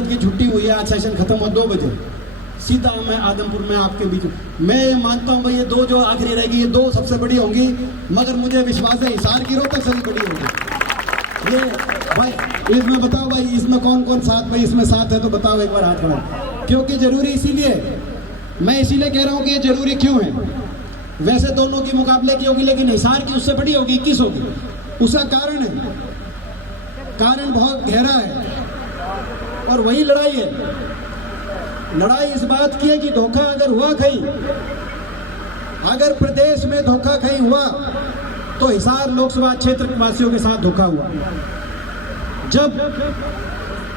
संसद की छुट्टी हुई है, आज सेशन खत्म हुआ 2 बजे, सीधा मैं आदमपुर में आपके बीच मैं मानता हूँ भाई ये 2 जो आखिरी रहेगी, ये 2 सबसे बड़ी होंगी, मगर मुझे विश्वास है हिसार की रोहतक से भी बड़ी होगी ये। भाई इसमें बताओ भाई, इसमें कौन कौन साथ, भाई इसमें साथ है तो बताओ एक बार हाथ बढ़ाओ। क्योंकि जरूरी इसीलिए, मैं इसीलिए कह रहा हूँ कि ये जरूरी क्यों है। वैसे दोनों की मुकाबले की होगी, लेकिन हिसार की उससे बड़ी होगी, 21 होगी। उसका कारण है, कारण बहुत गहरा है और वही लड़ाई है। लड़ाई इस बात की है कि धोखा अगर हुआ कहीं, अगर प्रदेश में धोखा कहीं हुआ तो हिसार लोकसभा क्षेत्र वासियों के साथ धोखा हुआ। जब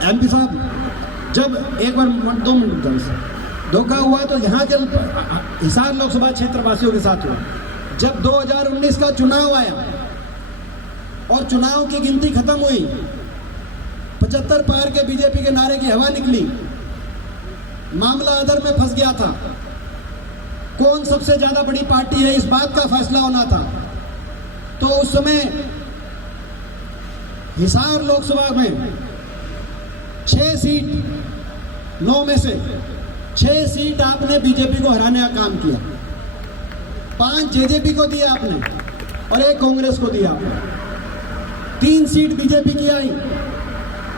एमपी साहब, जब एक बार 2 मिनट धोखा हुआ तो यहाँ के हिसार लोकसभा क्षेत्र वासियों के साथ हुआ। जब 2019 का चुनाव आया और चुनाव की गिनती खत्म हुई, 75 पार के बीजेपी के नारे की हवा निकली, मामला अदर में फंस गया था। कौन सबसे ज्यादा बड़ी पार्टी है इस बात का फैसला होना था। तो उस समय हिसार लोकसभा में 6 सीट, 9 में से 6 सीट आपने बीजेपी को हराने का काम किया। 5 जेजेपी को दिया आपने और 1 कांग्रेस को दिया। 3 सीट बीजेपी की आई,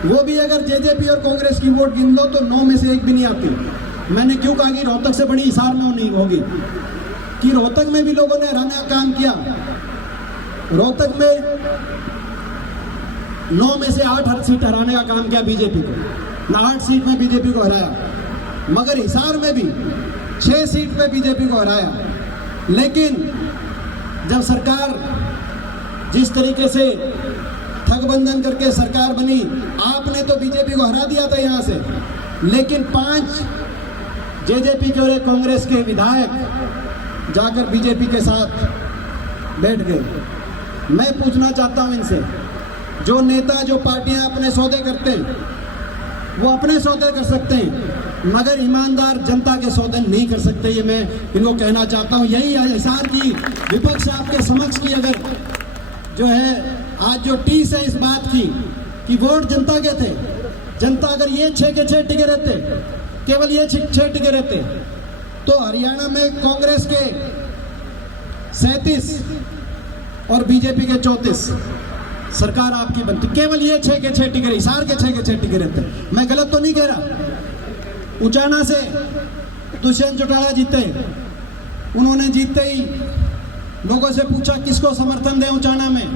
वो भी अगर जेजेपी और कांग्रेस की वोट गिन लो तो 9 में से 1 भी नहीं आती। मैंने क्यों कहा कि रोहतक से बड़ी हिसार में नहीं होगी, कि रोहतक में भी लोगों ने हराने का काम किया। रोहतक में 9 में से 8 सीट हराने का काम किया बीजेपी को, ना 8 सीट में बीजेपी को हराया। मगर हिसार में भी 6 सीट में बीजेपी को हराया। लेकिन जब सरकार जिस तरीके से ठगबंधन करके सरकार बनी, आपने तो बीजेपी को हरा दिया था यहाँ से, लेकिन 5 जेजेपी के और 1 कांग्रेस के विधायक जाकर बीजेपी के साथ बैठ गए। मैं पूछना चाहता हूँ इनसे, जो नेता, जो पार्टियां अपने सौदे करते हैं वो अपने सौदे कर सकते हैं, मगर ईमानदार जनता के सौदे नहीं कर सकते। ये मैं इनको कहना चाहता हूँ। यही हिसार की विपक्ष आपके समक्ष की अगर जो है आज जो टीस है इस बात की कि वोट जनता के थे, जनता अगर ये 6 के 6 टिके रहते, केवल ये 6 टिके रहते, तो हरियाणा में कांग्रेस के 37 और बीजेपी के 34 सरकार आपकी बनती। केवल ये 6 के 6 टिके, हिसार के 6 के 6 टिके रहते। मैं गलत तो नहीं कह रहा। उचाना से दुष्यंत चौटाला जीते, उन्होंने जीतते ही लोगों से पूछा किसको समर्थन दें उचाना में,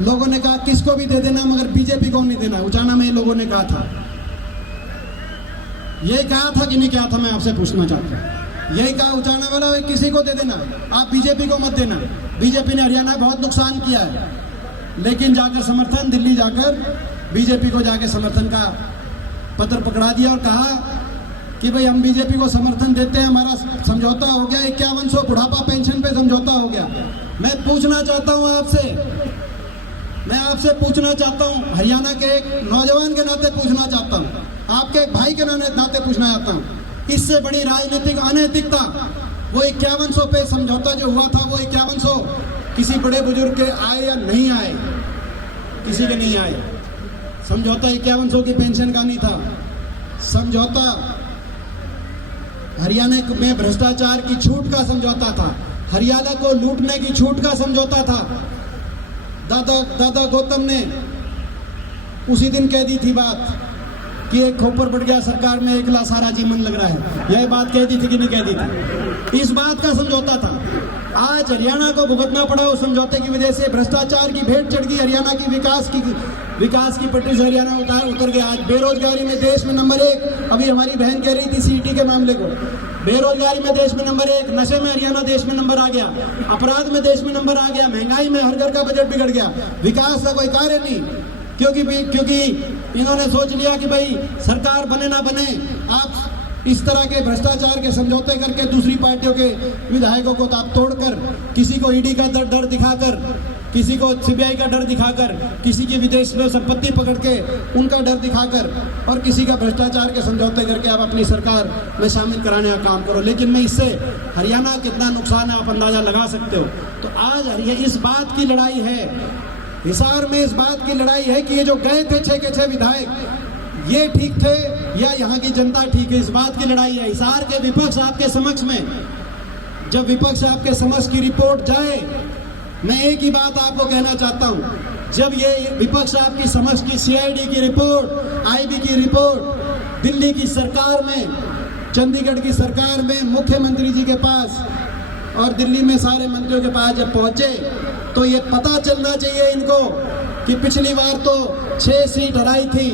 लोगों ने कहा किसको भी दे देना मगर बीजेपी को नहीं देना। उचाना में लोगों ने कहा था, ये कहा था कि नहीं कहा था, मैं आपसे पूछना चाहता हूँ। यही कहा उचाना वाला, किसी को दे देना, आप बीजेपी को मत देना। बीजेपी ने हरियाणा बहुत नुकसान किया है, लेकिन जाकर समर्थन, दिल्ली जाकर बीजेपी को जाकर समर्थन का पत्र पकड़ा दिया और कहा कि भाई हम बीजेपी को समर्थन देते हैं, हमारा समझौता हो गया, 5100 बुढ़ापा पेंशन पे समझौता हो गया। मैं पूछना चाहता हूं आपसे, मैं आपसे पूछना चाहता हूं, हरियाणा के एक नौजवान के नाते पूछना चाहता हूं, आपके एक भाई के नाते पूछना चाहता हूं, इससे बड़ी राजनीतिक अनैतिकता वो 5100 पे समझौता जो हुआ था, वो 5100 किसी बड़े बुजुर्ग के आए या नहीं आए, किसी के नहीं आए। समझौता 5100 की पेंशन का नहीं था। समझौता हरियाणा में भ्रष्टाचार की छूट का समझौता था, हरियाणा को लूटने की छूट का समझौता था। दादा गौतम ने उसी दिन कह दी थी बात कि एक खोपर बढ़ गया सरकार में, एकला सारा जीवन लग रहा है। यह बात कह दी थी कि नहीं कह दी थी? इस बात का समझौता था। आज हरियाणा को भुगतना पड़ा उस समझौते की वजह से। भ्रष्टाचार की भेंट चढ़ गई हरियाणा की, विकास की पटरी से हरियाणा उतर गया। आज बेरोजगारी में देश में नंबर 1। अभी हमारी बहन कह रही थी सीईटी के मामले को, बेरोजगारी में देश में नंबर 1, नशे में हरियाणा देश में नंबर आ गया, अपराध में देश में नंबर आ गया, महंगाई में हर घर का बजट बिगड़ गया, विकास का कोई कार्य नहीं। क्योंकि इन्होंने सोच लिया कि भाई सरकार बने ना बने, आप इस तरह के भ्रष्टाचार के समझौते करके दूसरी पार्टियों के विधायकों को आप तोड़कर, किसी को ईडी का डर दिखाकर, किसी को सीबीआई का डर दिखाकर, किसी की विदेश में संपत्ति पकड़ के उनका डर दिखाकर, और किसी का भ्रष्टाचार के समझौते करके आप अपनी सरकार में शामिल कराने का काम करो। लेकिन मैं इससे हरियाणा कितना नुकसान है आप अंदाजा लगा सकते हो। तो आज ये इस बात की लड़ाई है, हिसार में इस बात की लड़ाई है कि ये जो गए थे 6 के 6 विधायक, ये ठीक थे या यहाँ की जनता ठीक है, इस बात की लड़ाई है। हिसार के विपक्ष आपके समक्ष में, जब विपक्ष आपके समक्ष की रिपोर्ट जाए, मैं एक ही बात आपको कहना चाहता हूँ, जब ये विपक्ष आपकी समक्ष की सीआईडी की रिपोर्ट, आईबी की रिपोर्ट दिल्ली की सरकार में, चंडीगढ़ की सरकार में, मुख्यमंत्री जी के पास और दिल्ली में सारे मंत्रियों के पास जब पहुंचे, तो ये पता चलना चाहिए इनको कि पिछली बार तो 6 सीट हराई थी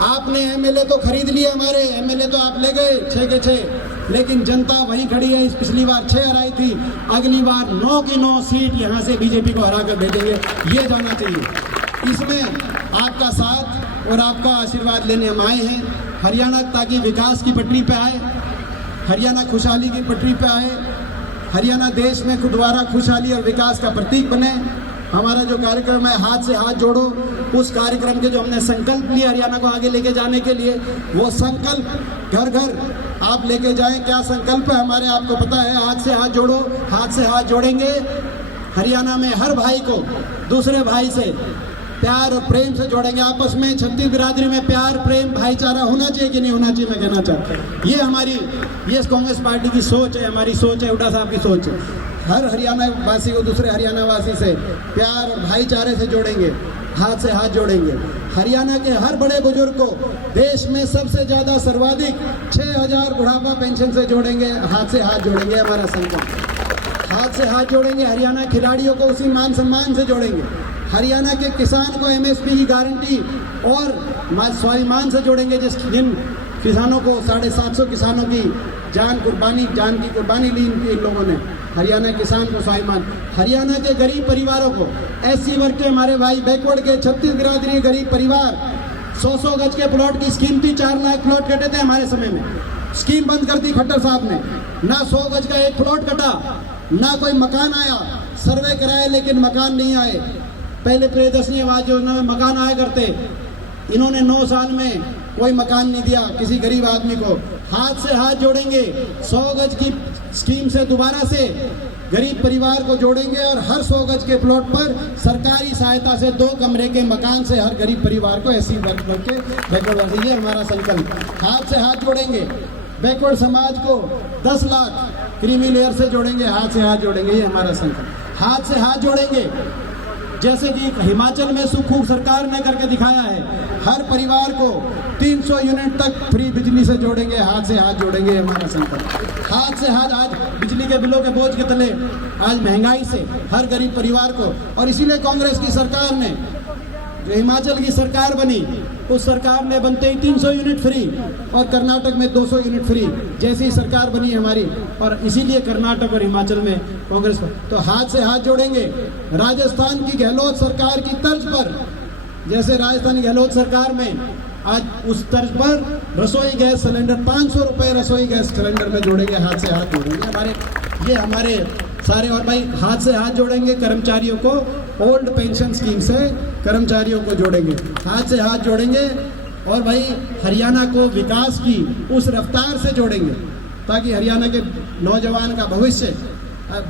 आपने, एमएलए तो खरीद लिए, हमारे एमएलए तो आप ले गए 6 के 6, लेकिन जनता वहीं खड़ी है। इस पिछली बार 6 हराई थी, अगली बार 9 की 9 सीट यहाँ से बीजेपी को हरा कर भेजेंगे, ये जाना चाहिए। इसमें आपका साथ और आपका आशीर्वाद लेने हम आए हैं। हरियाणा ताकि विकास की पटरी पे आए, हरियाणा खुशहाली की पटरी पे आए, हरियाणा देश में दोबारा खुशहाली और विकास का प्रतीक बने। हमारा जो कार्यक्रम है हाथ से हाथ जोड़ो, उस कार्यक्रम के जो हमने संकल्प लिए हरियाणा को आगे लेके जाने के लिए, वो संकल्प घर घर आप लेके जाएं। क्या संकल्प है हमारे, आपको पता है, हाथ से हाथ जोड़ो। हाथ से हाथ जोड़ेंगे, हरियाणा में हर भाई को दूसरे भाई से प्यार और प्रेम से जोड़ेंगे। आपस में छत्तीस बिरादरी में प्यार, प्रेम, भाईचारा होना चाहिए कि नहीं होना चाहिए, मैं कहना चाहता हूँ। ये हमारी, ये कांग्रेस पार्टी की सोच है, हमारी सोच है, हुड्डा साहब की सोच है। हर हरियाणा वासी को दूसरे हरियाणा वासी से प्यार और भाईचारे से जोड़ेंगे, हाथ से हाथ जोड़ेंगे। हरियाणा के हर बड़े बुजुर्ग को देश में सबसे ज़्यादा सर्वाधिक 6000 बुढ़ापा पेंशन से जोड़ेंगे, हाथ से हाथ जोड़ेंगे। हमारा संकल्प, हाथ से हाथ जोड़ेंगे। हरियाणा खिलाड़ियों को उसी मान सम्मान से जोड़ेंगे। हरियाणा के किसान को एमएसपी की गारंटी और स्वाभिमान से जोड़ेंगे। जिन किसानों को 750 किसानों की जान की कुर्बानी ली इन लोगों ने, हरियाणा किसान को स्वाभिमान। हरियाणा के गरीब परिवारों को, एससी वर्ग के हमारे भाई, बैकवर्ड के 36 बिरादरी गरीब परिवार, 100 गज के प्लॉट की स्कीम थी, 4 लाख प्लॉट कटे थे हमारे समय में, स्कीम बंद कर दी खट्टर साहब ने। ना 100 गज का एक प्लॉट कटा, ना कोई मकान आया। सर्वे कराया लेकिन मकान नहीं आए। पहले प्रियदर्शनी आवास योजना में मकान आया करते, इन्होंने 9 साल में कोई मकान नहीं दिया किसी गरीब आदमी को। हाथ से हाथ जोड़ेंगे, 100 गज की स्कीम से दोबारा से गरीब परिवार को जोड़ेंगे और हर 100 गज के प्लॉट पर सरकारी सहायता से 2 कमरे के मकान से हर गरीब परिवार को ऐसी वर्ग के बैकवर्ड, ये हमारा संकल्प। हाथ से हाथ जोड़ेंगे, बैकवर्ड समाज को 10 लाख क्रीमी लेयर से जोड़ेंगे, हाथ से हाथ जोड़ेंगे, ये हमारा संकल्प। हाथ से हाथ जोड़ेंगे, जैसे कि हिमाचल में सुखू सरकार ने करके दिखाया है, हर परिवार को 300 यूनिट तक फ्री बिजली से जोड़ेंगे, हाथ से हाथ जोड़ेंगे, हमारा संकल्प। हाथ से हाथ, आज बिजली के बिलों के बोझ के तले, आज महंगाई से हर गरीब परिवार को, और इसीलिए कांग्रेस की सरकार ने, जो हिमाचल की सरकार बनी, उस सरकार ने बनते ही 300 यूनिट फ्री और कर्नाटक में 200 यूनिट फ्री, जैसी सरकार बनी हमारी, और इसीलिए कर्नाटक और हिमाचल में कांग्रेस। तो हाथ से हाथ जोड़ेंगे। राजस्थान की गहलोत सरकार की तर्ज पर, जैसे राजस्थान गहलोत सरकार में आज उस तर्ज पर रसोई गैस सिलेंडर 500 रुपये रसोई गैस सिलेंडर में जोड़ेंगे, हाथ से हाथ जोड़ेंगे। हमारे सारे, और भाई हाथ से हाथ जोड़ेंगे कर्मचारियों को, ओल्ड पेंशन स्कीम से कर्मचारियों को जोड़ेंगे, हाथ से हाथ जोड़ेंगे। और भाई हरियाणा को विकास की उस रफ्तार से जोड़ेंगे ताकि हरियाणा के नौजवान का भविष्य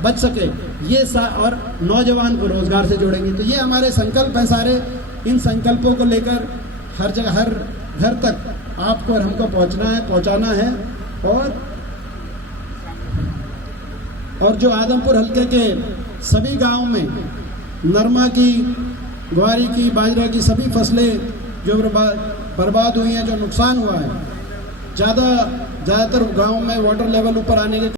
बच सके, ये और नौजवान को रोजगार से जोड़ेंगे। तो ये हमारे संकल्प हैं सारे। इन संकल्पों को लेकर हर जगह, हर घर तक आपको और हमको पहुंचाना है। और जो आदमपुर हल्के के सभी गांव में नरमा की, ग्वारी की, बाजरा की सभी फसलें जो बर्बाद हुई हैं, जो नुकसान हुआ है, ज़्यादातर गांव में वाटर लेवल ऊपर आने के